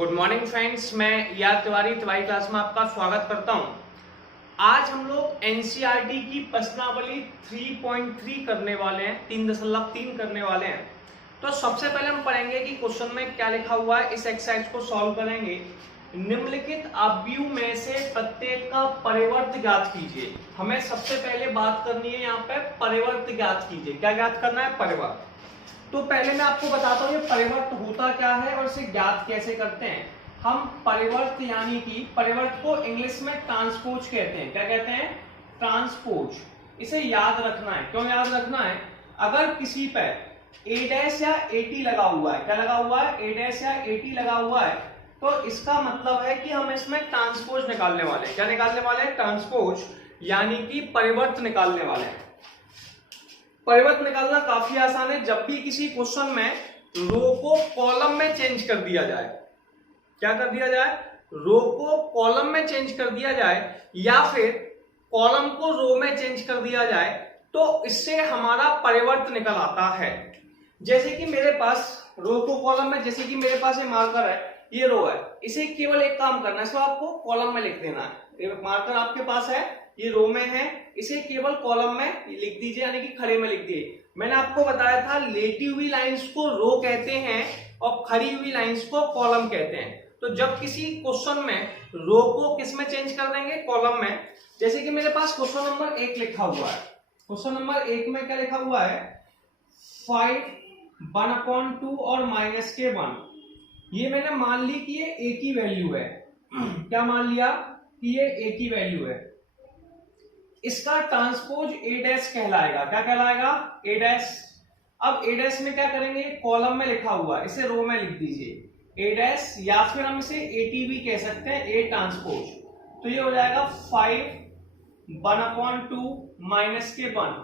Good morning friends, मैं यार Tiwari class में आपका स्वागत करता हूं। आज हम लोग एनसीईआरटी की प्रश्नावली 3.3 करने वाले हैं, 3.3 करने वाले हैं। तो सबसे पहले हम पढ़ेंगे कि क्वेश्चन में क्या लिखा हुआ है। इस एक्सरसाइज को सॉल्व करेंगे। निम्नलिखित अवयव में से प्रत्येक का परिवर्त ज्ञात कीजिए। हमें सबसे पहले बात करनी है, यहाँ पे परिवर्त ज्ञात कीजिए। क्या ज्ञात करना है? परिवर्त। तो पहले मैं आपको बताता हूँ ये परिवर्त होता क्या है और इसे ज्ञात कैसे करते हैं। हम परिवर्त यानी कि परिवर्त को इंग्लिश में ट्रांसपोज कहते हैं। क्या कहते हैं? ट्रांसपोज। इसे याद रखना है। क्यों याद रखना है? अगर किसी पर ए डैश या एटी लगा हुआ है, क्या लगा हुआ है? ए डैश या एटी लगा हुआ है, तो इसका मतलब है कि हम इसमें ट्रांसपोज निकालने वाले हैं। क्या निकालने वाले हैं? ट्रांसपोज, यानी कि परिवर्त निकालने वाले हैं। परिवर्त निकालना काफी आसान है। जब भी किसी क्वेश्चन में रो को कॉलम में चेंज कर दिया जाए, क्या कर दिया जाए? रो को कॉलम में चेंज कर दिया जाए या फिर कॉलम को रो में चेंज कर दिया जाए, तो इससे हमारा परिवर्त निकल आता है। जैसे कि मेरे पास रो को कॉलम में, जैसे कि मेरे पास ये मार्कर है, ये रो है, इसे केवल एक काम करना है, इसको आपको कॉलम में लिख देना है। ये मार्कर आपके पास है, ये रो में है, इसे केवल कॉलम में लिख दीजिए, यानी कि खड़े में लिख दिए। मैंने आपको बताया था लेटी हुई लाइंस को रो कहते हैं और खड़ी हुई लाइंस को कॉलम कहते हैं। तो जब किसी क्वेश्चन में रो को किस में चेंज कर देंगे? कॉलम में। जैसे कि मेरे पास क्वेश्चन नंबर 1 लिखा हुआ है। क्वेश्चन नंबर 1 में क्या लिखा हुआ है? 5 1/2 और -1। ये मैंने मान ली कि ये ए की वैल्यू है। क्या मान लिया? कि ये ए की वैल्यू है। इसका ट्रांसपोज ए डैश कहलाएगा। क्या कहलाएगा? ए डैश। अब ए डैश में क्या करेंगे? कॉलम में लिखा हुआ है, इसे रो में लिख दीजिए ए डैश, या फिर हम इसे एटी भी कह सकते हैं, ए ट्रांसपोज। तो ये हो जाएगा 5 1/2 -1।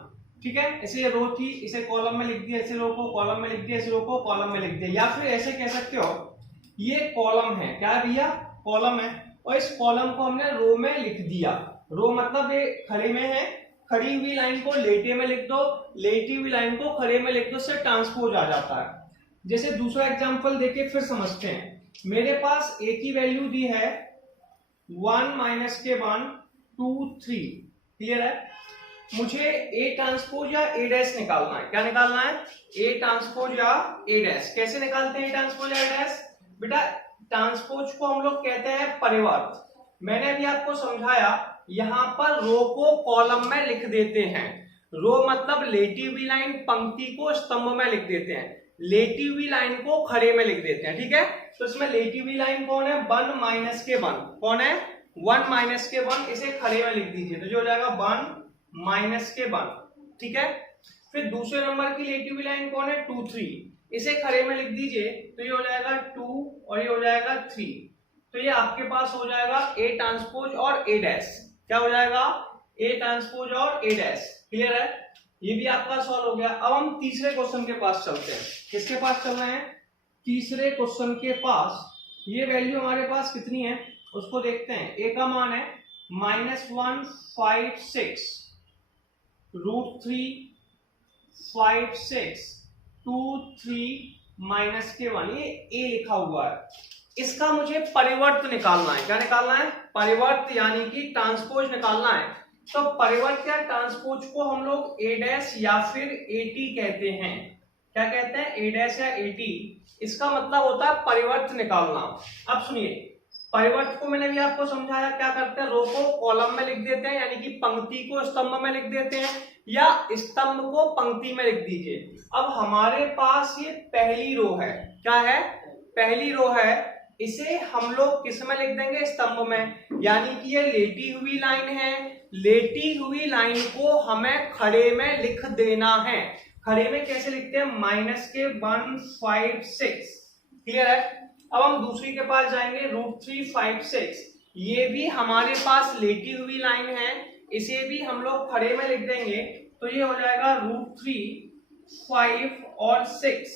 ठीक है, इसे ये रो थी, इसे कॉलम में लिख दिया, इसे रो को कॉलम में लिख दिया, इसे रो को कॉलम में लिख दिया। या फिर ऐसे कह सकते हो, ये कॉलम है। क्या है भैया? कॉलम है, और इस कॉलम को हमने रो में लिख दिया। रो मतलब ये खड़े में है, खड़ी हुई लाइन को लेटे में लिख दो, लेटी हुई लाइन को खड़े में लिख दो, से ट्रांसपोज आ जाता है। जैसे दूसरा एग्जांपल देके फिर समझते हैं। मेरे पास ए की वैल्यू दी है 1 -1 2 3। क्लियर है? मुझे ए ट्रांसपोज या ए डैश निकालना है। क्या निकालना है? ए ट्रांसपोज या ए डैश। कैसे निकालते हैं ए ट्रांसपोज या ए डैश? बेटा, ट्रांसपोज को हम लोग कहते हैं परिवर्त। मैंने अभी आपको समझाया, यहां पर रो को कॉलम में लिख देते हैं। रो मतलब लेटी हुई लाइन, पंक्ति को स्तंभ में लिख देते हैं, लेटी हुई लाइन को खड़े में लिख देते हैं। ठीक है, तो इसमें लेटी हुई लाइन कौन है? 1 -1। कौन है? 1 -1। इसे खड़े में लिख दीजिए, तो जो हो जाएगा 1 -1। ठीक है, फिर दूसरे नंबर की लेटी हुई लाइन कौन है? 2 3। इसे खड़े में लिख दीजिए, तो ये हो जाएगा 2 और ये हो जाएगा 3। तो ये आपके पास हो जाएगा ए ट्रांसपोज और ए डैश। क्या हो जाएगा? ए ट्रांसपोज और ए डैश। क्लियर है? ये भी आपका सॉल्व हो गया। अब हम तीसरे क्वेश्चन के पास चलते हैं। किसके पास चलना है? तीसरे क्वेश्चन के पास। ये वैल्यू हमारे पास कितनी है उसको देखते हैं। ए का मान है -156 √3 5 6 2 3 -1। ये ए लिखा हुआ है। इसका मुझे परिवर्त निकालना है। क्या निकालना है? परिवर्त, यानी कि ट्रांसपोज निकालना है। तो परिवर्त या ट्रांसपोज को हम लोग ए डैश या फिर एटी कहते हैं। क्या कहते हैं? ए डैश या एटी। इसका मतलब होता है परिवर्त निकालना। अब सुनिए, परिवर्त को मैंने भी आपको समझाया। क्या करते हैं? रो को कॉलम में लिख देते हैं, यानी कि पंक्ति को स्तंभ में लिख देते हैं, या स्तंभ को पंक्ति में लिख दीजिए। अब हमारे पास ये पहली रो है। क्या है? पहली रो है। इसे हम लोग किस में लिख देंगे? स्तंभ में। यानी कि ये लेटी हुई लाइन है, लेटी हुई लाइन को हमें खड़े में लिख देना है। खड़े में कैसे लिखते हैं? -156। क्लियर है? अब हम दूसरी के पास जाएंगे, √3 5 6। ये भी हमारे पास लेटी हुई लाइन है, इसे भी हम लोग खड़े में लिख देंगे, तो ये हो जाएगा √3 5 और 6।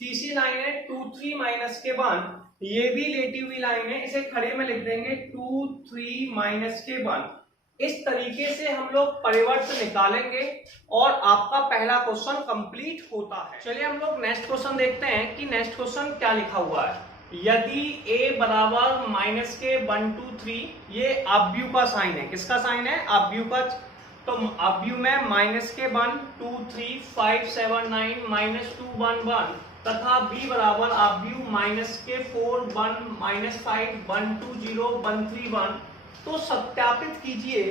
तीसरी लाइन है 2 3 -1। ये भी लेटी हुई लाइन है, इसे खड़े में लिख देंगे 2 3 -1। इस तरीके से हम लोग परिवर्त निकालेंगे और आपका पहला क्वेश्चन कंप्लीट होता है। चलिए हम लोग नेक्स्ट क्वेश्चन देखते हैं कि नेक्स्ट क्वेश्चन क्या लिखा हुआ है। यदि a बराबर माइनस के 1 2 3, ये अव्यू का साइन है। किसका साइन है? अव्यू का। तो अव्यू में माइनस के 1 2 3 5 7 9 माइनस 2 1 1 तथा b बराबर अव्यू माइनस के 4 1 माइनस 5 1 2 0 1 3 1। तो सत्यापित कीजिए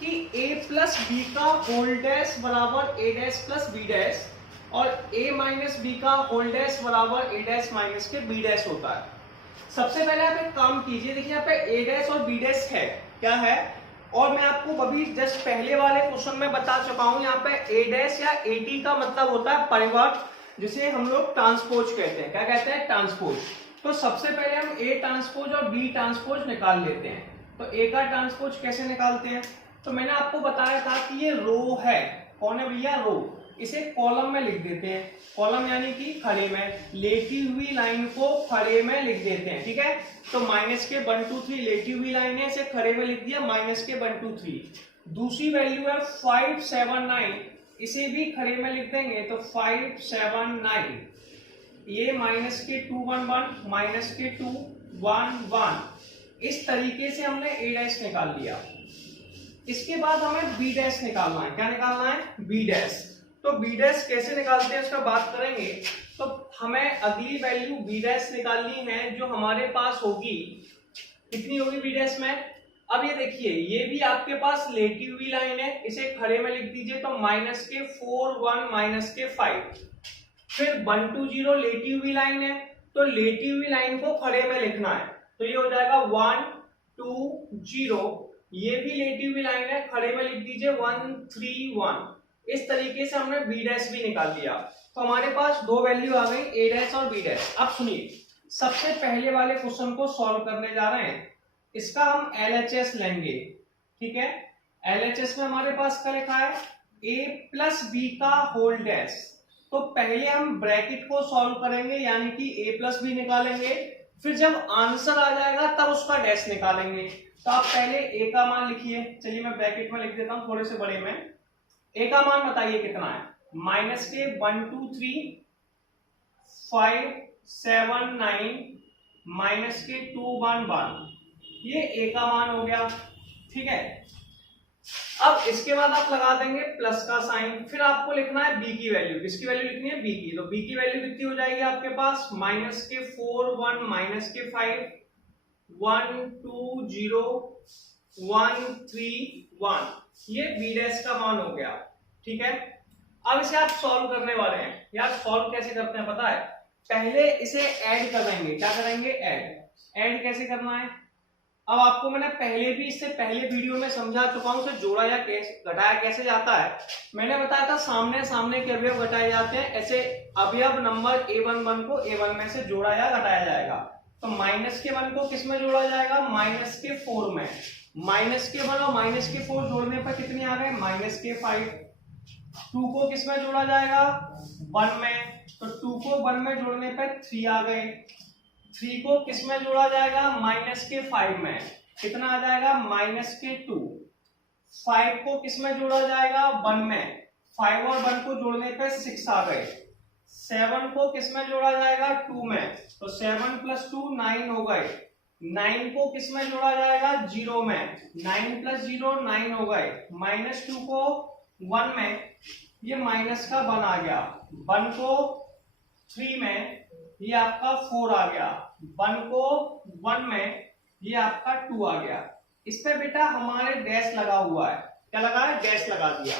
कि a प्लस बी का होल डैश बराबर a dash plus b dash और a माइनस बी का होल डैश बराबर a डैश माइनस के b डैश होता है। सबसे पहले आप एक काम कीजिए, देखिए यहाँ पे a डैश और b डैश है, क्या है, और मैं आपको अभी जस्ट पहले वाले क्वेश्चन में बता चुका हूं, यहाँ पे a डैश या at का मतलब होता है परिवर्त, जिसे हम लोग ट्रांसपोज कहते हैं। क्या कहते हैं? ट्रांसपोज। तो सबसे पहले हम a ट्रांसपोज और b ट्रांसपोज निकाल लेते हैं। तो a का ट्रांसपोज कैसे निकालते हैं? तो मैंने आपको बताया था कि ये रो है। कौन है भैया? रो। इसे कॉलम में लिख देते हैं। कॉलम यानी कि खड़े में, लेटी हुई लाइन को खड़े में लिख देते हैं। ठीक है, तो माइनस के 1 2 3 लेटी हुई लाइन है, इसे खड़े में लिख दिया माइनस के 1 2 3। दूसरी वैल्यू है 5 7 9, इसे भी खड़े में लिख देंगे तो 5 7 9। ये माइनस के 2 1 1 माइनस के 2 1 1। इस तरीके से हमने a डैश निकाल लिया। इसके बाद हमें b डैश निकालना है। क्या निकालना है? b dash. तो b डैश कैसे निकालते हैं उसका बात करेंगे। तो हमें अगली वैल्यू b डैश निकालनी है, जो हमारे पास होगी, कितनी होगी b डैश में? अब ये देखिए, ये भी आपके पास लेटी हुई लाइन है, इसे खड़े में लिख दीजिए तो माइनस के 4 1 माइनस के 5। फिर 1 2 0 लेटी हुई लाइन है, तो लेटी हुई लाइन को खड़े में लिखना है, तो ये हो जाएगा 1 2 0। ये भी लेटी हुई लाइन है, खड़े में लिख दीजिए 1 3 1। इस तरीके से हमने b डैश भी निकाल दिया। तो हमारे पास दो वैल्यू आ गई, a डैश और b डैश। अब सुनिए, सबसे पहले वाले क्वेश्चन को सॉल्व करने जा रहे हैं। इसका हम LHS लेंगे। ठीक है, LHS में हमारे पास क्या लिखा है? a प्लस बी का होल डैश। तो पहले हम ब्रैकेट को सॉल्व करेंगे, यानी कि a प्लस बी निकालेंगे, फिर जब आंसर आ जाएगा तब उसका डैश निकालेंगे। तो आप पहले a का मान लिखिए। चलिए मैं ब्रैकेट में लिख देता हूं थोड़े से बड़े में। a का मान बताइए कितना है? माइनस के 1 2 3 5 7 9 माइनस के 2 1 1। ये a का मान हो गया। ठीक है, अब इसके बाद आप लगा देंगे प्लस का साइन। फिर आपको लिखना है b की वैल्यू। किसकी वैल्यू लिखनी है? b की। तो b की वैल्यू कितनी हो जाएगी आपके पास? माइनस के 4 1 माइनस के 5 1 2 0 1 3 1। ये b डैश का मान हो गया। ठीक है, अब इसे आप सॉल्व करने वाले हैं। यार सॉल्व कैसे करते हैं पता है? पहले इसे ऐड कर देंगे। क्या करेंगे? ऐड कैसे करना है? अब आपको मैंने पहले भी, इससे पहले वीडियो में समझा चुका हूं, उसे जोड़ा या घटाया कैसे जाता है। मैंने बताया था सामने सामने के अवयव घटाए जाते हैं। ऐसे अवयव नंबर a11 को a1 में से जोड़ा या घटाया जाएगा। तो माइनस के 1 को किस में जोड़ा जाएगा? माइनस के 4 में। माइनस के 1 और माइनस के 4 जोड़ने पर कितने आ गए? माइनस के 5। 2 को किस में जोड़ा जाएगा? 1 में। तो 2 को 1 में जोड़ने पर 3 आ गए। 3 को किस में जोड़ा जाएगा? माइनस के 5 में। कितना आ जाएगा? माइनस के 2। 5 को किस में जोड़ा जाएगा? 1 में। 5 और 1 को जोड़ने पर 6 आ गए। 7 को किस में जोड़ा जाएगा? 2 में। तो 7 प्लस 2 9 हो गए। 9 को किस में जोड़ा जाएगा? 0 में। 9 प्लस 0 9 हो गए। माइनस 2 को 1 में, ये माइनस का 1 आ गया। 1 को 3 में, ये आपका 4 आ गया। 1 को 1 में, ये आपका 2 आ गया। इस पे बेटा हमारे डैश लगा हुआ है। क्या लगा है? डैश लगा दिया।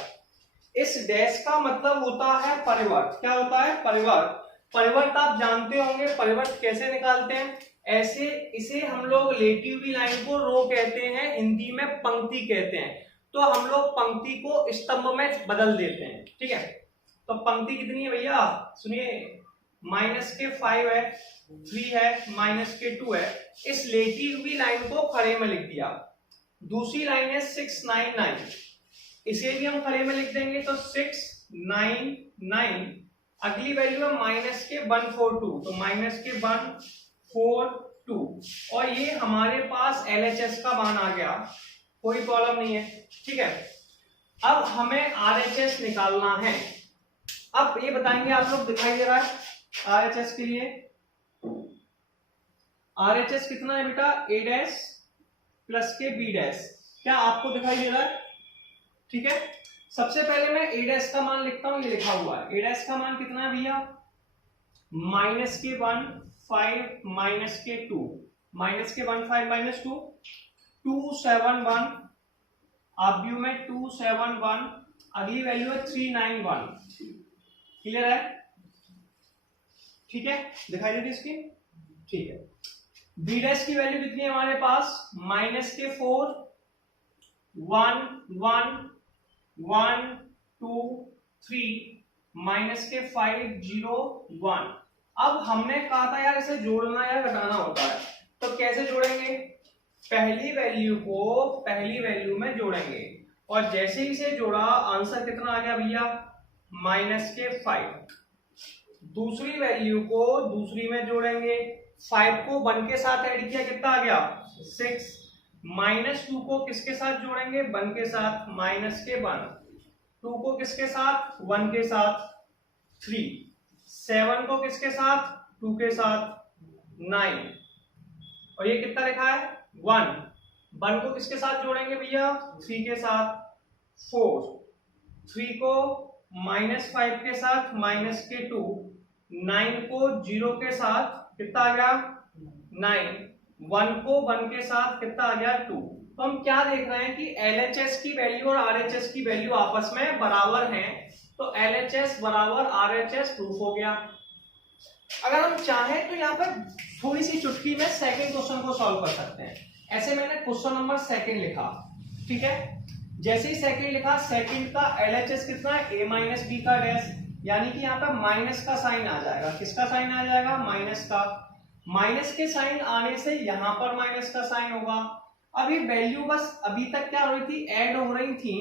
इस डैश का मतलब होता है परिवर्त। क्या होता है? परिवर्त। परिवर्त आप जानते होंगे, परिवर्त कैसे निकालते हैं? ऐसे, इसे हम लोग लेटी हुई लाइन को रो कहते हैं, हिंदी में पंक्ति कहते हैं। तो हम लोग पंक्ति को स्तंभ में बदल देते हैं। ठीक है, तो पंक्ति कितनी है भैया? सुनिए, माइनस के 5 है, 3 है, माइनस के 2 है। इस लेटी हुई लाइन को खड़े में लिख दिया। दूसरी लाइन है 6 9 9, इसे भी हम खड़े में लिख देंगे तो 6 9 9। अगली वैल्यू है माइनस के 1 4 2, तो माइनस के 1 4 2। और ये हमारे पास LHS का मान आ गया, कोई प्रॉब्लम नहीं है। ठीक है, अब हमें RHS निकालना है। अब ये बताएंगे आप लोग, दिखाई दे रहा है RHS के लिए? RHS कितना है बेटा, a डैश प्लस के b डैश, क्या आपको दिखाई दे रहा है? ठीक है, सबसे पहले मैं a डैश का मान लिखता हूं, ये लिखा हुआ है, a डैश का मान कितना है भैया, माइनस के 1 5 माइनस के 2, माइनस के 1 5 माइनस 2 271, आप व्यू में 271, अगली वैल्यू है 391, क्लियर है? ठीक है, दिखाई देती इसकी, ठीक है। बी डैश की वैल्यू कितनी है हमारे पास, माइनस के 4 1 1 1 2 3 माइनस के 5 0 1। अब हमने कहा था यार इसे जोड़ना या घटाना होता है, तो कैसे जोड़ेंगे, पहली वैल्यू में जोड़ेंगे, और जैसे ही इसे जोड़ा आंसर कितना आ गया भैया, माइनस के 5। दूसरी वैल्यू को दूसरी में जोड़ेंगे, 5 को 1 के साथ ऐड किया, कितना आ गया 6, माइनस 2 को किसके साथ जोड़ेंगे, 1 के साथ, माइनस के 1, 2 को किसके साथ, 1 के साथ 3, 7 को किसके साथ, 2 के साथ 9, और ये कितना लिखा है 1, 1 को किसके साथ जोड़ेंगे भैया, 3 के साथ 4, 3 को माइनस 5 के साथ, माइनस के 2, 9 को 0 के साथ, कितना आ गया 9, 1 को 1 के साथ कितना आ गया 2। तो हम क्या देख रहे हैं कि LHS की वैल्यू और RHS की वैल्यू आपस में बराबर हैं, तो LHS बराबर RHS प्रूफ हो गया। अगर हम चाहें तो यहाँ पर थोड़ी सी चुटकी में सेकंड क्वेश्चन को सॉल्व कर सकते हैं। ऐसे मैंने क्वेश्चन नंबर सेकंड लिखा, ठीक है, जैसे ही सेकंड लिखा, सेकंड का LHS कितना है, a माइनस बी का डैश, यानी कि यहाँ पे माइनस का साइन आ जाएगा, किसका साइन आ जाएगा, माइनस का, माइनस के साइन आने से यहाँ पर माइनस का साइन होगा। अब ये वैल्यू बस अभी तक क्या हो रही थी, ऐड हो रही थी,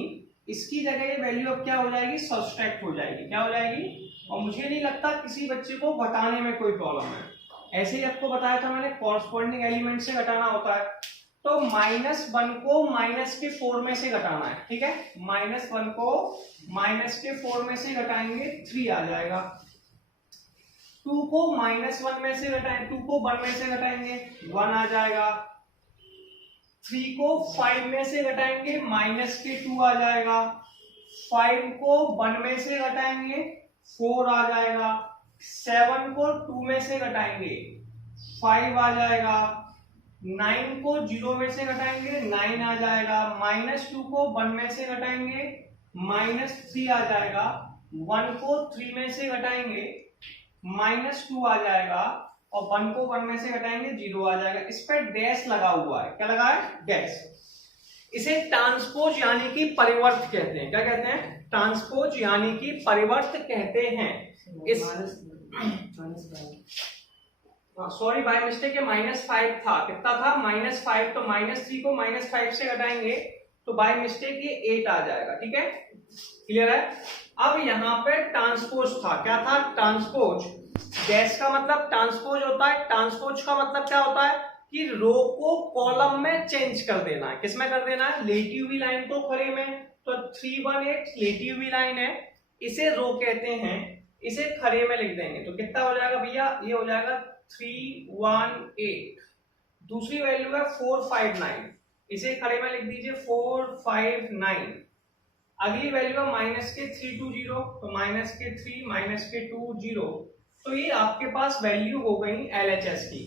इसकी जगह ये वैल्यू अब क्या हो जाएगी, सब्सट्रैक्ट हो जाएगी, क्या हो जाएगी, और मुझे नहीं लगता किसी बच्चे को घटाने में कोई प्रॉब्लम है। ऐसे ही आपको बताया था मैंने, कॉरस्पॉन्डिंग एलिमेंट से घटाना होता है, तो -1 को माइनस के 4 में से घटाना है, ठीक है, -1 को माइनस के 4 में से घटाएंगे 3 आ जाएगा, 2 को -1 में से घटाएंगे, 2 को 1 में से घटाएंगे 1 आ जाएगा, 3 को 5 में से घटाएंगे -2 आ जाएगा, 5 को 1 में से घटाएंगे 4 आ जाएगा, 7 को 2 में से घटाएंगे 5 आ जाएगा, 9 को 0 में से घटाएंगे 9 आ जाएगा, -2 को 1 में से घटाएंगे -3 आ जाएगा, 1 को 3 में से घटाएंगे -2 आ जाएगा, और 1 को 1 में से घटाएंगे 0 आ जाएगा। इस पर डैश लगा हुआ है, क्या लगा है, डैश। इसे ट्रांसपोज यानी कि परिवर्त कहते हैं, क्या कहते हैं, ट्रांसपोज यानी कि परिवर्त कहते हैं। इस सॉरी बाय मिस्टेक, ये -5 था, कितना था, -5, तो -3 को -5 से घटाएंगे तो बाय मिस्टेक ये 8 आ जाएगा, ठीक है, क्लियर है। अब यहाँ पे ट्रांसपोज था, क्या था, ट्रांसपोज, डैश का मतलब ट्रांसपोज होता है, ट्रांसपोज का मतलब क्या होता है कि रो को कॉलम में चेंज कर देना है, किसमें कर देना है, लेटी हुई लाइन को खड़े में, तो 318 लेटी हुई लाइन है, इसे रो कहते हैं, इसे खड़े में लिख देंगे तो कितना हो जाएगा भैया, ये हो जाएगा 318। दूसरी वैल्यू है 459, इसे खड़े में लिख दीजिए 459। अगली वैल्यू है -320, तो -3 -2 0, तो ये आपके पास वैल्यू हो गई LHS की।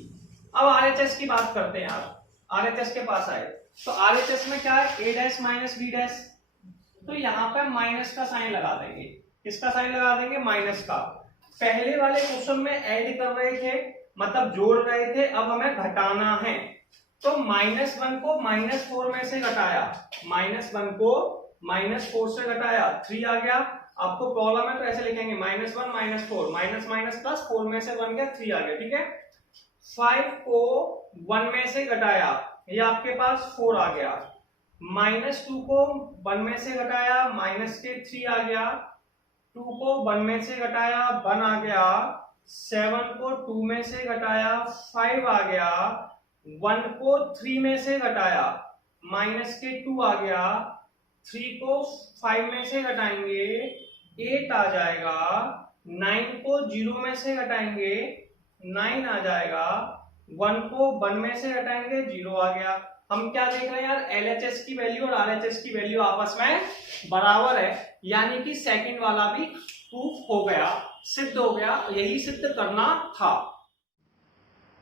अब RHS की बात करते हैं यार, RHS के पास आए तो RHS में क्या है, a dash minus b dash, तो यहाँ पे माइनस का साइन लगा देंगे, किसका साइन लगा देंगे, माइनस का। पहले वाले क्वेश्चन में ऐड कर रहे थे, मतलब जोड़ रहे थे, अब हमें घटाना है, तो -1 को -4 में से घटाया, -1 को -4 से घटाया 3 आ गया। आपको प्रॉब्लम है तो ऐसे लिखेंगे -1 -4, माइनस माइनस प्लस, 4 में से 1 गया 3 आ गया, ठीक है। 5 को 1 में से घटाया, ये आपके पास 4 आ गया, -2 को 1 में से घटाया, -3 आ गया, 2 को 1 में से घटाया 1 आ गया, 7 को 2 में से घटाया 5 आ गया, 1 को 3 में से घटाया -2 आ गया, 3 को 5 में से घटाएंगे 8 आ जाएगा, 9 को 0 में से घटाएंगे 9 आ जाएगा, 1 को 1 में से हटाएंगे 0 आ गया। हम क्या देख रहे हैं यार, LHS की वैल्यू और RHS की वैल्यू आपस में बराबर है, यानी कि सेकंड वाला भी प्रूफ हो गया, सिद्ध हो गया, यही सिद्ध करना था।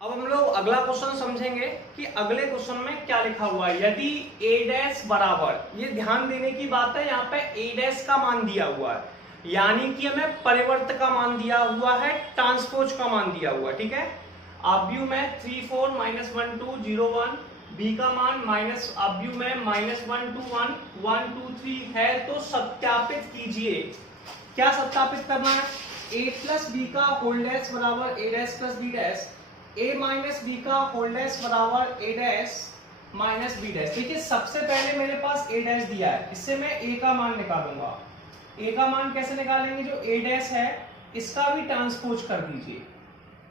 अब हम लोग अगला क्वेश्चन समझेंगे कि अगले क्वेश्चन में क्या लिखा हुआ है। यदि a डैश बराबर, ये ध्यान देने की बात है, यहाँ पे a डैश का मान दिया हुआ है, यानी कि हमें परिवर्त का मान दिया हुआ है, ट्रांसपोज का मान दिया हुआ है, ठीक है। आव्यूह में 3 4 -1 2 0 1, b का मान माइनस आव्यूह में -1 2 1 1 2 3 है, तो सत्यापित कीजिए। क्या सत्यापित करना है, a प्लस बी का होल डैश बराबर a dash plus b dash, a minus b का होल डैश बराबर a dash minus b dash. देखिए सबसे पहले मेरे पास a डैश दिया है, इससे मैं a का मान निकालूंगा। a का मान कैसे निकालेंगे, जो a डैश है इसका भी ट्रांसपोज कर दीजिए।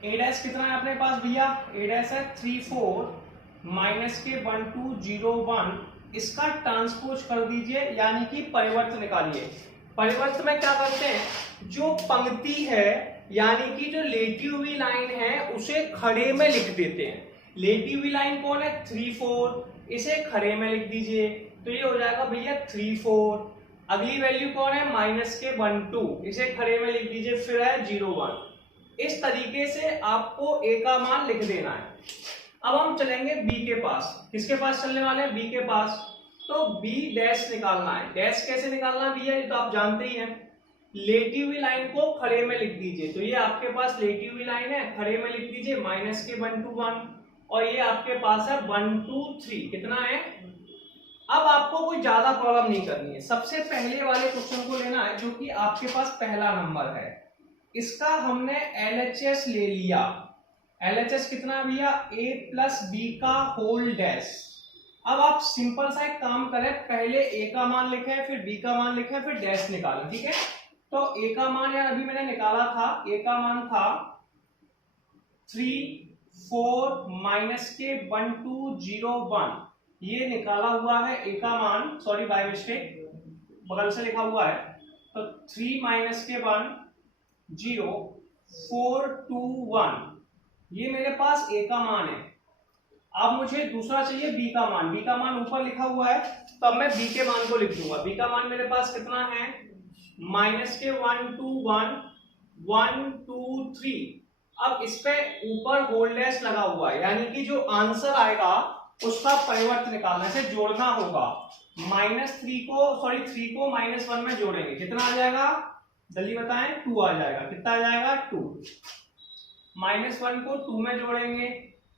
a डैश कितना है अपने पास भैया, a डैश है 3 4 माइनस के 1 2 0 1, इसका ट्रांसपोज कर दीजिए, यानी कि परिवर्त निकालिए। परिवर्त में क्या करते हैं, जो पंक्ति है यानी कि जो लेटी हुई लाइन है उसे खड़े में लिख देते हैं। लेटी हुई लाइन कौन है, 3 4, इसे खड़े में लिख दीजिए, तो ये हो जाएगा भैया 3 4। अगली वैल्यू कौन है, माइनस के 1 2, इसे खड़े में लिख दीजिए, फिर है 0 1। इस तरीके से आपको a का मान लिख देना है। अब हम चलेंगे b के पास, किसके पास चलने वाले हैं, b के पास। तो b डैश निकालना है। डैश कैसे निकालना है भैया, ये तो आप जानते ही हैं, लेटी हुई लाइन को खड़े में लिख दीजिए। तो ये आपके पास लेटी हुई लाइन है, खड़े में लिख दीजिए माइनस के 1 2 1, और ये आपके पास है 1 2 3, कितना है। अब आपको कोई ज्यादा प्रॉब्लम नहीं करनी है, सबसे पहले वाले क्वेश्चन को लेना है, जो कि आपके पास पहला नंबर है। इसका हमने LHS ले लिया। LHS कितना भैया, a प्लस बी का होल डैश। अब आप सिंपल सा एक काम करें, पहले a का मान लिखें, फिर b का मान लिखें, फिर डैश निकालें, ठीक है। तो a का मान यार अभी मैंने निकाला था, a का मान था 3 4 माइनस के 1 2 0 1, ये निकाला हुआ है a का मान, सॉरी बाय मिस्टेक बगल से लिखा हुआ है। तो 3 माइनस के 1 0 4 2 1, ये मेरे पास a का मान है। अब मुझे दूसरा चाहिए b का मान। b का मान ऊपर लिखा हुआ है, तो अब मैं b के मान को लिख दूंगा। b का मान मेरे पास कितना है, माइनस के 1 2 1 1 2 3। अब इस पे ऊपर होल डैश लगा हुआ है, यानी कि जो आंसर आएगा उसका परिवर्त निकालना, से जोड़ना होगा। -3 को सॉरी 3 को -1 में जोड़ेंगे, कितना आ जाएगा, जल्दी बताएं, 2 आ जाएगा। कितना आ जाएगा, 2। -1 को 2 में जोड़ेंगे,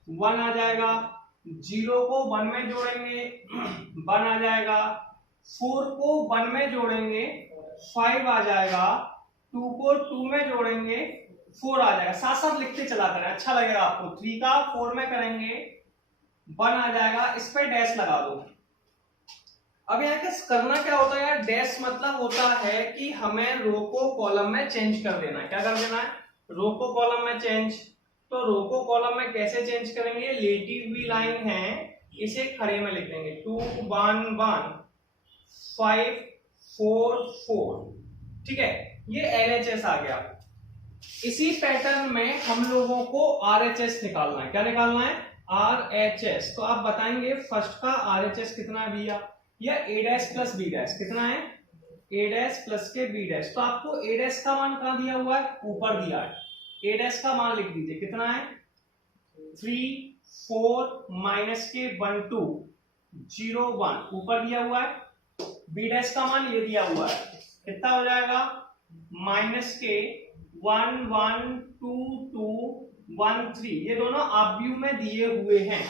1 आ जाएगा। 0 को 1 में जोड़ेंगे, 1 आ जाएगा। 4 को 1 में जोड़ेंगे, 5 आ जाएगा। 2 को 2 में जोड़ेंगे, 4 आ जाएगा। साथ साथ लिखते चला करें, अच्छा लगेगा आपको। 3 का 4 में करेंगे, 1 आ जाएगा। इस पे डैश लगा दो। अब यहाँ के करना क्या होता है यार, डैश मतलब होता है कि हमें रो को कॉलम में चेंज कर देना है। क्या कर देना है, रो को कॉलम में चेंज। तो रो को कॉलम में कैसे चेंज करेंगे, लेटी हुई लाइन है, इसे खड़े में लिख देंगे, 2 1 1 5 4 4, ठीक है। ये LHS आ गया। इसी पैटर्न में हम लोगों को RHS निकालना है। क्या निकालना है, RHS। तो आप बताएंगे फर्स्ट का RHS कितना है भैया, या a dash plus b dash कितना है, a डैश प्लस के b डैश। तो आपको a डैश का मान कहां दिया हुआ है, ऊपर दिया है। a डैश का मान लिख दीजिए, कितना है, 3 4 माइनस के 1 2 0 1, ऊपर दिया हुआ है। b डैश का मान ये दिया हुआ है, कितना हो जाएगा, माइनस के 1 1 2 2 1 3, ये दोनों आव्यूह में दिए हुए हैं।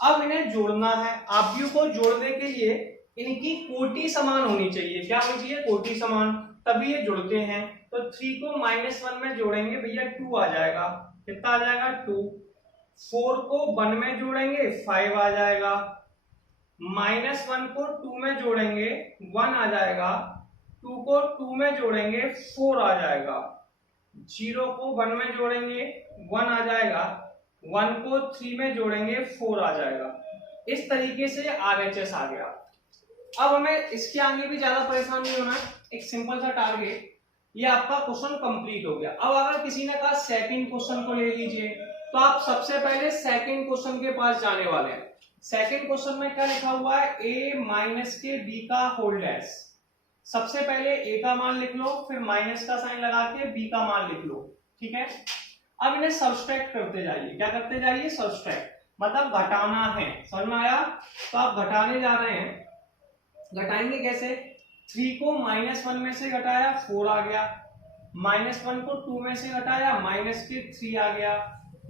अब इन्हें जोड़ना है। आव्यूह को जोड़ने के लिए इनकी कोटि समान होनी चाहिए। क्या होनी चाहिए, कोटि समान, तभी ये जुड़ते हैं। तो 3 को -1 में जोड़ेंगे भैया, 2 आ जाएगा। कितना आ जाएगा, 2। 4 को 1 में जोड़ेंगे, 5 आ जाएगा। -1 को 2 में जोड़ेंगे, 1 आ जाएगा। 2 को 2 में जोड़ेंगे, 4 आ जाएगा। 0 को 1 में जोड़ेंगे, 1 आ जाएगा। 1 को 3 में जोड़ेंगे, 4 आ जाएगा। इस तरीके से RHS आ गया। अब हमें इसके आगे भी ज्यादा परेशान नहीं होना है, एक सिंपल सा टारगेट, ये आपका क्वेश्चन कंप्लीट हो गया। अब अगर किसी ने कहा सेकंड क्वेश्चन को ले लीजिए, तो आप सबसे पहले सेकंड क्वेश्चन के पास जाने वाले हैं। सेकंड क्वेश्चन में क्या लिखा हुआ है, a माइनस के b का होल डैश। सबसे पहले a का मान लिख लो, फिर माइनस का साइन लगा के b का मान लिख लो, ठीक है। अब इन्हें सब्सट्रैक्ट करते जाइए। क्या करते जाइए, सब्सट्रैक्ट, मतलब घटाना है, समझ में आया। तो आप घटाने जा रहे हैं, घटाएंगे कैसे, 3 को -1 में से घटाया 4 आ गया, -1 को 2 में से घटाया -3 आ गया,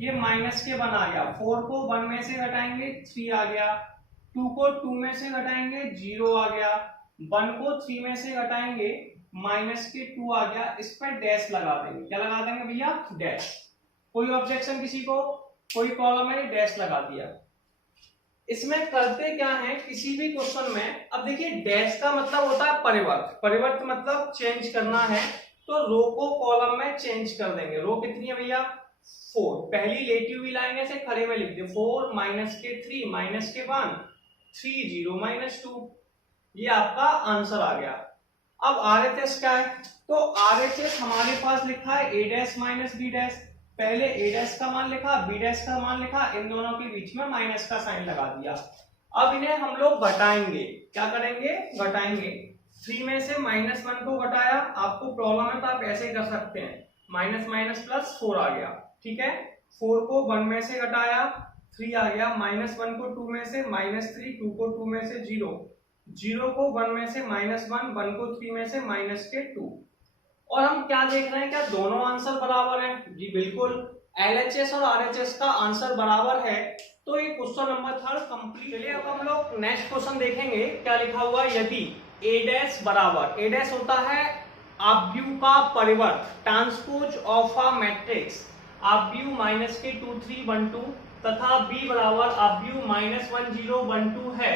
ये -1 आ गया, 4 को 1 में से घटाएंगे 3 आ गया, 2 को 2 में से घटाएंगे 0 आ गया, 1 को 3 में से घटाएंगे -2 आ गया। इस पर डैश लगा देंगे। क्या लगा देंगे भैया, डैश। कोई ऑब्जेक्शन किसी को, कोई प्रॉब्लम है, डैश लगा दिया। इसमें करते क्या है, किसी भी क्वेश्चन में, अब देखिए डैश का मतलब होता है परिवर्त। परिवर्त मतलब चेंज करना है, तो रो को कॉलम में चेंज कर देंगे। रो कितनी है भैया, 4। पहली लेटी हुई लाइन ऐसे खड़े में लिख दे, 4 -3 -1 3 0 -2। ये आपका आंसर आ गया। अब आरएचएस क्या है, तो आरएचएस हमारे पास लिखा है a dash minus b dash. पहले a डैश का मान लिखा, b डैश का मान लिखा, इन दोनों के बीच में माइनस का साइन लगा दिया। अब इन्हें हम लोग घटाएंगे। क्या करेंगे, घटाएंगे। 3 में से -1 को घटाया, आपको प्रॉब्लम है तो आप ऐसे कर सकते हैं, -+4 आ गया, ठीक है। 4 को 1 में से घटाया 3 आ गया, -1 को 2 में से -3, 2 को 2 में से 0, 0 को 1 में से -1, 1 को 3 में से -2। और हम क्या देख रहे हैं, क्या दोनों आंसर बराबर हैं? जी बिल्कुल, एलएचएस और आरएचएस का आंसर बराबर है। तो ये क्वेश्चन नंबर 3 कंप्लीट। चलिए अब हम लोग नेक्स्ट क्वेश्चन देखेंगे। क्या लिखा हुआ है, यदि a डैश बराबर, a डैश होता है आव्यूह का परिवर्त, ट्रांसपोज ऑफ अ मैट्रिक्स आव्यूह -2 3 1 2 तथा b बराबर आव्यूह -1 0 1 2 है,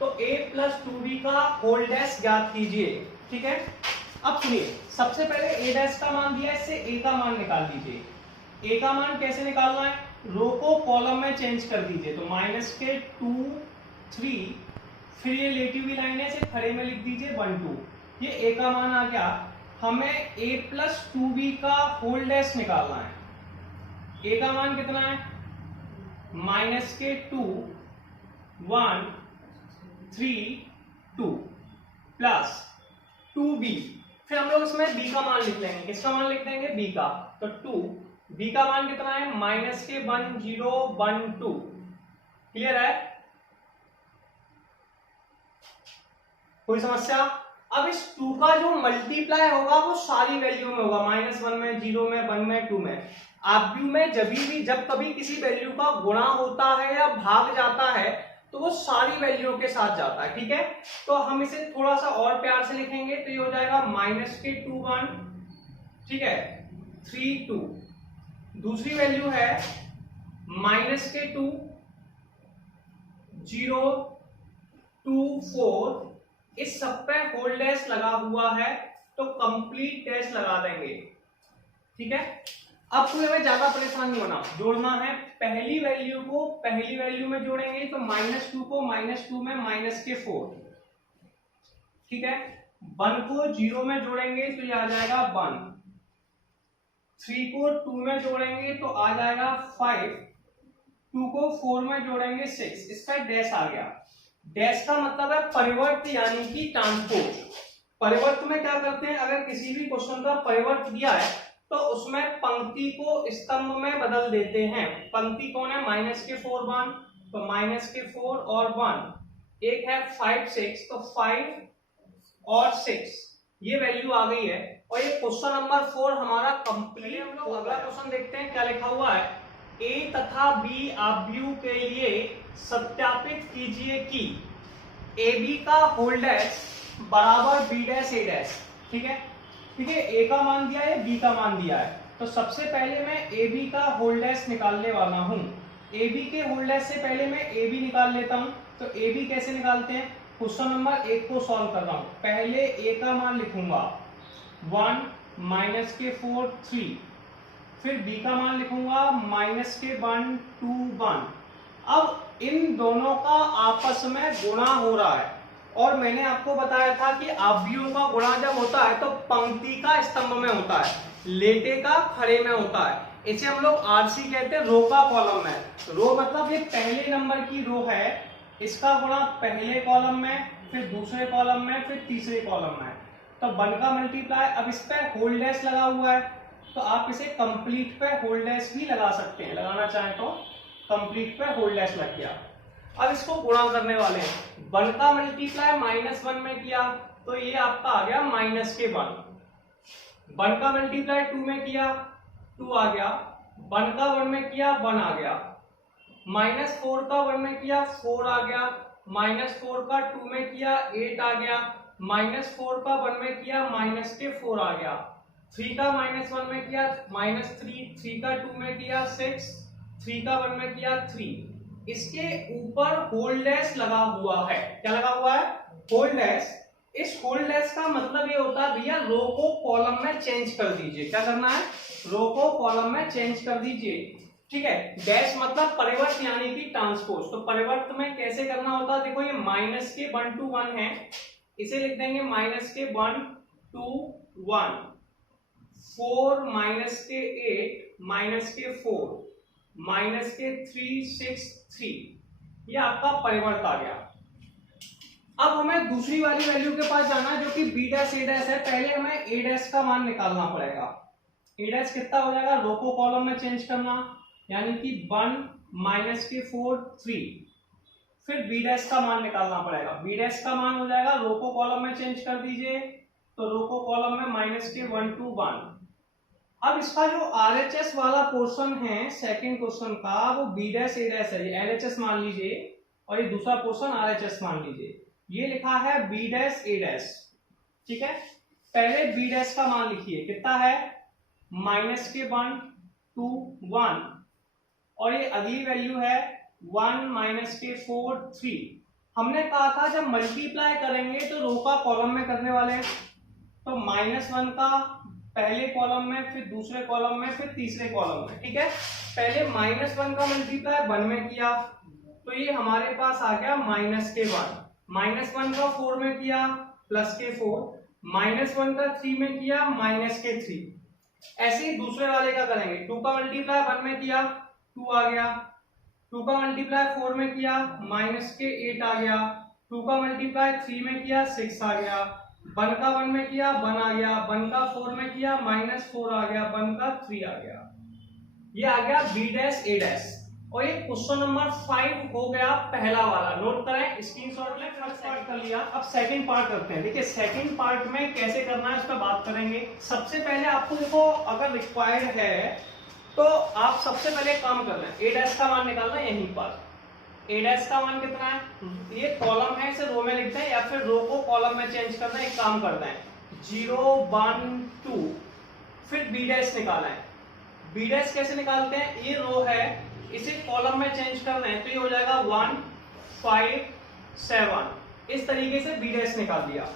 तो a + 2b का होल डैश ज्ञात कीजिए, ठीक है। अब सुनिए, सबसे पहले a डैश का मान दिया, इससे a का मान निकाल दीजिए। a का मान कैसे निकालना है, रो को कॉलम में चेंज कर दीजिए। तो -2 3, फिर ये लेटी हुई लाइन है, इसे खड़े में लिख दीजिए 1 2। ये a का मान आ गया। हमें a + 2b का होल डैश निकालना है। a का मान कितना है, -2 1 3 2 प्लस 2b। फिर हम लोग इसमें b का मान लिख लेंगे। किसका मान लिख देंगे, b का। तो 2, b का मान कितना है, -1 0 1 2। क्लियर है, कोई समस्या? अब इस 2 का जो मल्टीप्लाई होगा वो सारी वैल्यू में होगा, -1 में, 0 में, 1 में, 2 में। आव्यूह में जब कभी किसी वैल्यू का गुणा होता है या भाग जाता है तो वो सारी वैल्यू के साथ जाता है, ठीक है। तो हम इसे थोड़ा सा और प्यार से लिखेंगे, तो ये हो जाएगा -2 1, ठीक है, 3 2। दूसरी वैल्यू है -2 0 2 4। इस सब पे होल डैश लगा हुआ है, तो कंप्लीट डैश लगा देंगे, ठीक है। अब कोई हमें ज्यादा परेशान नहीं होना, जोड़ना है। पहली वैल्यू को पहली वैल्यू में जोड़ेंगे, तो -2 को -2 में -4, ठीक है। 1 को 0 में जोड़ेंगे तो ये आ जाएगा 1, 3 को 2 में जोड़ेंगे तो आ जाएगा 5, 2 को 4 में जोड़ेंगे 6। इसका डैश आ गया। डैश का मतलब है परिवर्त, यानी कि ट्रांसपोज। परिवर्त में क्या करते हैं, अगर किसी भी क्वेश्चन का परिवर्त दिया है तो उसमें पंक्ति को स्तंभ में बदल देते हैं। पंक्ति कौन है, -4 1, तो -4 और 1, एक है 5 6, तो 5 और 6 ये वैल्यू आ गई है। और ये क्वेश्चन नंबर 4 हमारा कंप्लीट। हम लोग अगला क्वेश्चन देखते हैं। क्या लिखा हुआ है, a तथा b आव्यूह के लिए सत्यापित कीजिए कि ab का होल डैश बराबर b डैश a डैश, ठीक है। ठीक है, a का मान दिया है, b का मान दिया है। तो सबसे पहले मैं ab का होल डैश निकालने वाला हूं। ab के होल डैश से पहले मैं ab निकाल लेता हूं। तो ab कैसे निकालते हैं, क्वेश्चन नंबर 1 को सॉल्व कर रहा हूं। पहले a का मान लिखूंगा 1 -4 3, फिर b का मान लिखूंगा -1 2 1। अब इन दोनों का आपस में गुणा हो रहा है, और मैंने आपको बताया था कि आव्यूहों का गुणा जब होता है तो पंक्ति का स्तंभ में होता है, लेटे का खड़े में होता है। इसे हम लोग RC कहते हैं, रो का कॉलम है। रो मतलब ये पहले नंबर की रो है, इसका गुणा पहले कॉलम में, फिर दूसरे कॉलम में, फिर तीसरे कॉलम में। तो 1 का मल्टीप्लाई, अब इस पे होल डैश लगा हुआ है तो आप इसे कंप्लीट पे होल डैश भी लगा सकते हैं, लगाना चाहें तो कंप्लीट पे होल डैश लग गया। अब इसको गुणा करने वाले हैं, 1 का मल्टीप्लाई -1 में किया तो ये आपका आ गया -1। 1 का मल्टीप्लाई 2 में किया 2 आ गया, 1 का 1 में किया 1 आ गया, -4 का 1 में किया 4 आ गया, -4 का 2 में किया 8 आ गया, -4 का 1 में किया -4 आ गया, 3 का -1 में किया -3, 3 का 2 में किया 6, 3 का 1 में किया 3। इसके ऊपर होल डैश लगा हुआ है, क्या लगा हुआ है? Whole dash. इस होल डैश का मतलब ये होता है भैया रो को कॉलम में चेंज कर दीजिए। क्या करना है? रो को कॉलम में चेंज कर दीजिए, ठीक है। डैश मतलब परिवर्त यानी कि ट्रांसपोज। तो परिवर्त में कैसे करना होता है? देखो ये माइनस के 1 to 1 है, इसे लिख देंगे माइनस के 1 to 1, 4 माइनस के 8 माइनस के 4 माइनस के 3 6 3, ये आपका परिवर्त आ गया। अब हमें दूसरी वाली वैल्यू के पास जाना है जो कि b डैश a डैश है। पहले हमें a डैश का मान निकालना पड़ेगा। a डैश कितना हो जाएगा? रो को कॉलम में चेंज करना, यानी कि 1 माइनस के 4 3, फिर b डैश का मान निकालना पड़ेगा। b डैश का मान हो जाएगा, रो को कॉलम में चेंज कर दीजिए, तो रो को कॉलम में माइनस के 1 to 1। अब इसका जो RHS वाला पोर्शन है सेकंड क्वेश्चन का, वो b डैश a डैश है, ये LHS मान लीजिए और ये दूसरा पोर्शन RHS मान लीजिए। ये लिखा है b डैश a डैश, ठीक है। पहले b डैश का मान लिखिए, कितना है? माइनस के 1 to 1, और ये अगली वैल्यू है 1 माइनस के 4 3। हमने कहा था जब मल्टीप्लाई करेंगे तो रो का कॉलम में करने वाले हैं, तो -1 का पहले कॉलम में, फिर दूसरे कॉलम में, फिर तीसरे कॉलम में, ठीक है। पहले -1 का मल्टीप्लाई 1 में किया तो ये हमारे पास आ गया माइनस के 1, -1 का 4 में किया प्लस के 4, -1 का 3 में किया माइनस के 3। ऐसे ही दूसरे वाले का करेंगे, 2 का मल्टीप्लाई 1 में किया 2 आ गया, 2 का मल्टीप्लाई 4 में किया माइनस के 8 आ गया, 2 का मल्टीप्लाई 3 में किया 6 आ गया, 1 का 1 में किया 1 आ गया, 1 का 4 में किया -4 आ गया, 1 का 3 आ गया। ये आ गया b डैश a डैश। और ये क्वेश्चन नंबर 5 हो गया पहला वाला। नोट करें, स्क्रीनशॉट लें। फर्स्ट पार्ट कर लिया, अब सेकंड पार्ट करते हैं। देखिए सेकंड पार्ट में कैसे करना है इस पर बात करेंगे। सबसे पहले आपको देखो, अगर रिक्वायर्ड है तो आप सबसे पहले काम कर रहे हैं, a डैश का मान निकालना है यहीं पर। a डैश का मान कितना है? ये कॉलम है, इसे रो में लिखते हैं, या फिर रो को कॉलम में चेंज करना है। एक काम करते हैं, 0 1 2, फिर b डैश निकाला है। b डैश कैसे निकालते हैं? ये रो है, इसे कॉलम में चेंज करना है तो ये हो जाएगा 1 5 7। इस तरीके से b डैश निकाल दिया।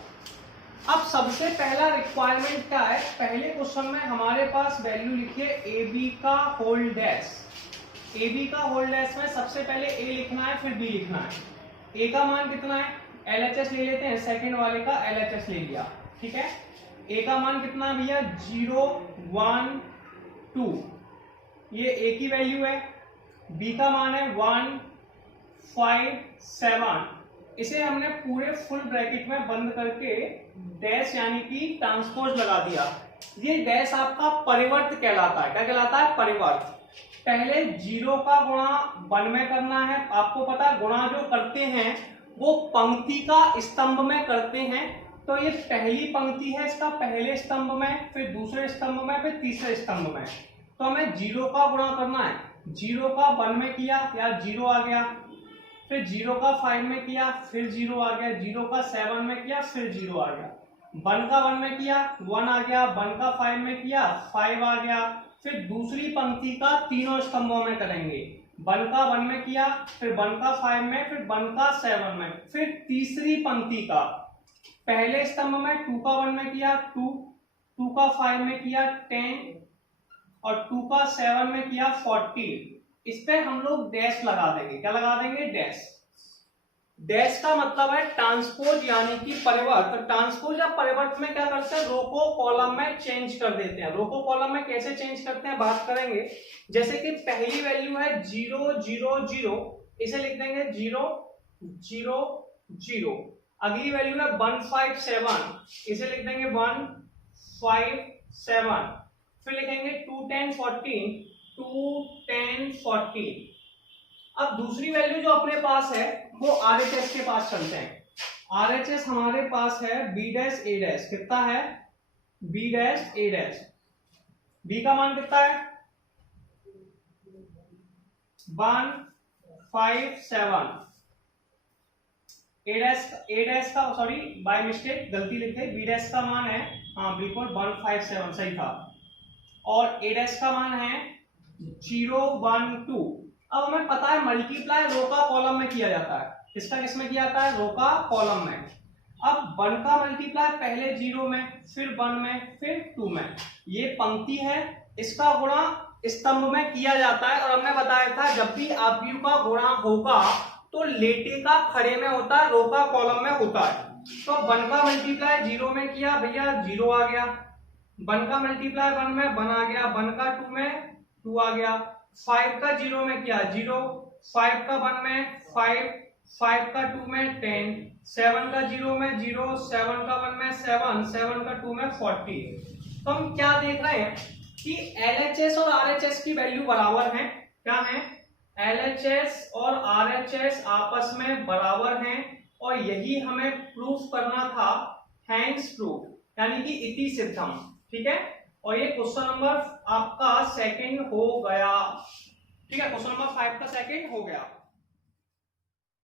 अब सबसे पहला रिक्वायरमेंट क्या है? पहले क्वेश्चन में हमारे पास वैल्यू लिखिए ab का होल डैश। ab का होल डैश में सबसे पहले a लिखना है, फिर b लिखना है। a का मान कितना है? LHS ले लेते हैं, सेकंड वाले का LHS ले लिया, ठीक है। a का मान कितना है भैया? 0 1 2, ये a की वैल्यू है। b का मान है 1 5 7। इसे हमने पूरे फुल ब्रैकेट में बंद करके डैश यानी कि ट्रांसपोज लगा दिया। ये डैश आपका परिवर्त कहलाता है। क्या कहलाता है? परिवर्त। पहले 0 का गुणा 1 में करना है। आपको पता है गुणा जो करते हैं वो पंक्ति का स्तंभ में करते हैं, तो ये पहली पंक्ति है इसका पहले स्तंभ में, फिर दूसरे स्तंभ में, फिर तीसरे स्तंभ में। तो हमें 0 का गुणा करना है। 0 का 1 में किया या 0 आ गया, फिर 0 का 5 में किया फिर 0 आ गया, 0 का 7 में किया फिर 0 आ गया, 1 का 1 में किया 1 आ गया, 1 का 5 में किया 5 आ गया। फिर दूसरी पंक्ति का तीनों स्तंभों में करेंगे, 1 का 1 में किया, फिर 1 का 5 में, फिर 1 का 7 में, फिर तीसरी पंक्ति का पहले स्तंभ में 2 का 1 में किया 2, 2 का 5 में किया 10 और 2 का 7 में किया 14। इस पे हम लोग डैश लगा देंगे। क्या लगा देंगे? डैश। डैश का मतलब है ट्रांसपोज यानी कि परिवर्त। ट्रांसपोज या परिवर्त में क्या करते हैं, रो को कॉलम में चेंज कर देते हैं। रो को कॉलम में कैसे चेंज करते हैं बात करेंगे। जैसे कि पहली वैल्यू है 0 0 0, इसे लिख देंगे 0 0 0। अगली वैल्यू है 157, इसे लिख देंगे 157। फिर लिखेंगे 2 10 14, 2 10 14। अब दूसरी वैल्यू जो अपने पास है वो आरएचएस के पास चलते हैं। आरएचएस हमारे पास है बी डैश ए डैश। कितना है, बी डैश ए डैश। बी का मान कितना है 157। ए डैश का सॉरी बाय मिस्टेक गलती लिखे, बी डैश का मान है, हाँ बिल्कुल 157 सही था। और ए डैश का मान है 012। अब हमें पता है मल्टीप्लाई रो का कॉलम में किया जाता है। किसका किसमें किया जाता है, रो का कॉलम में। अब 1 का मल्टीप्लाई पहले 0 में, फिर 1 में, फिर 2 में। ये पंक्ति है, इसका गुणा स्तंभ में किया जाता है। और हमने बताया था जब भी आव्यूह का गुणा होगा तो लेटे का खड़े में होता है, रो का कॉलम में होता है। तो 1 का मल्टीप्लाई 0 में किया भैया 0 आ गया, 1 का मल्टीप्लाई 1 में 1 आ गया, 1 का 2 में 2 आ गया, 5 का 0 में किया 0, 5 का 1 में 5, 5 का 2 में 10, 7 का 0 में 0, 7 का 1 में 7, 7 का 2 में 40। तो हम क्या देख रहे हैं कि LHS और RHS की वैल्यू बराबर हैं। क्या है, LHS और RHS आपस में बराबर हैं। और यही हमें प्रूफ करना था, हैंस प्रूफ यानी कि इति सिद्धम। ठीक है, और ये क्वेश्चन नंबर आपका सेकंड हो गया। ठीक है, क्वेश्चन नंबर 5 का सेकंड हो गया।